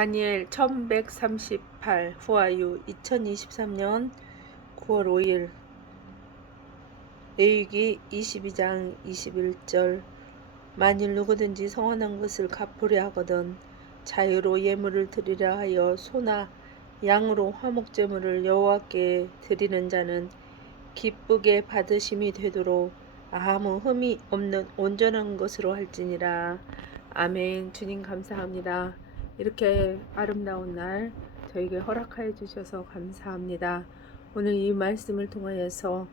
다니엘 1138 후아유 2023년 9월 5일 레위기 22장 21절 만일 누구든지 성원한 것을 갚으려 하거든 자유로 예물을 드리려 하여 소나 양으로 화목제물을 여호와께 드리는 자는 기쁘게 받으심이 되도록 아무 흠이 없는 온전한 것으로 할지니라. 아멘. 주님 감사합니다 이렇게 아름다운 날 저에게 허락하여 주셔서 감사합니다 오늘 이 말씀을 통하여서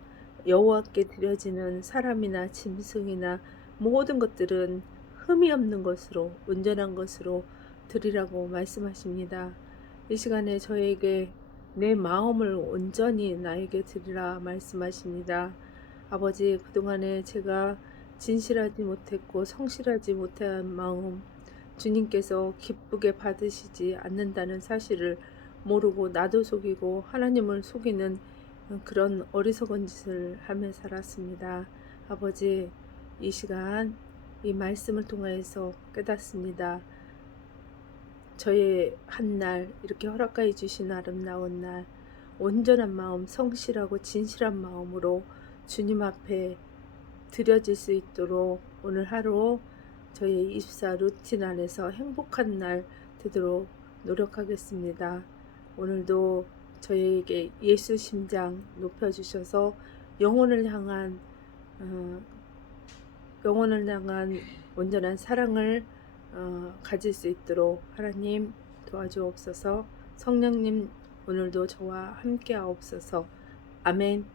여호와께 드려지는 사람이나 짐승이나 모든 것들은 흠이 없는 것으로 온전한 것으로 드리라고 말씀하십니다. 이 시간에 저에게 내 마음을 온전히 나에게 드리라 말씀하십니다. 아버지 그동안에 제가 진실하지 못했고 성실하지 못한 마음 주님께서 기쁘게 받으시지 않는다는 사실을 모르고 나도 속이고 하나님을 속이는 그런 어리석은 짓을 하며 살았습니다. 아버지, 이 시간 이 말씀을 통하여서 깨닫습니다. 저의 한 날 이렇게 허락하여 주신 아름다운 날 온전한 마음, 성실하고 진실한 마음으로 주님 앞에 드려질 수 있도록 오늘 하루 저의 24 루틴 안에서 행복한 날 되도록 노력하겠습니다. 오늘도 저에게 예수 심장 높여주셔서 영혼을 향한 어, 영혼을 향한 온전한 사랑을 어, 가질 수 있도록 하나님 도와주옵소서. 성령님 오늘도 저와 함께 하옵소서. 아멘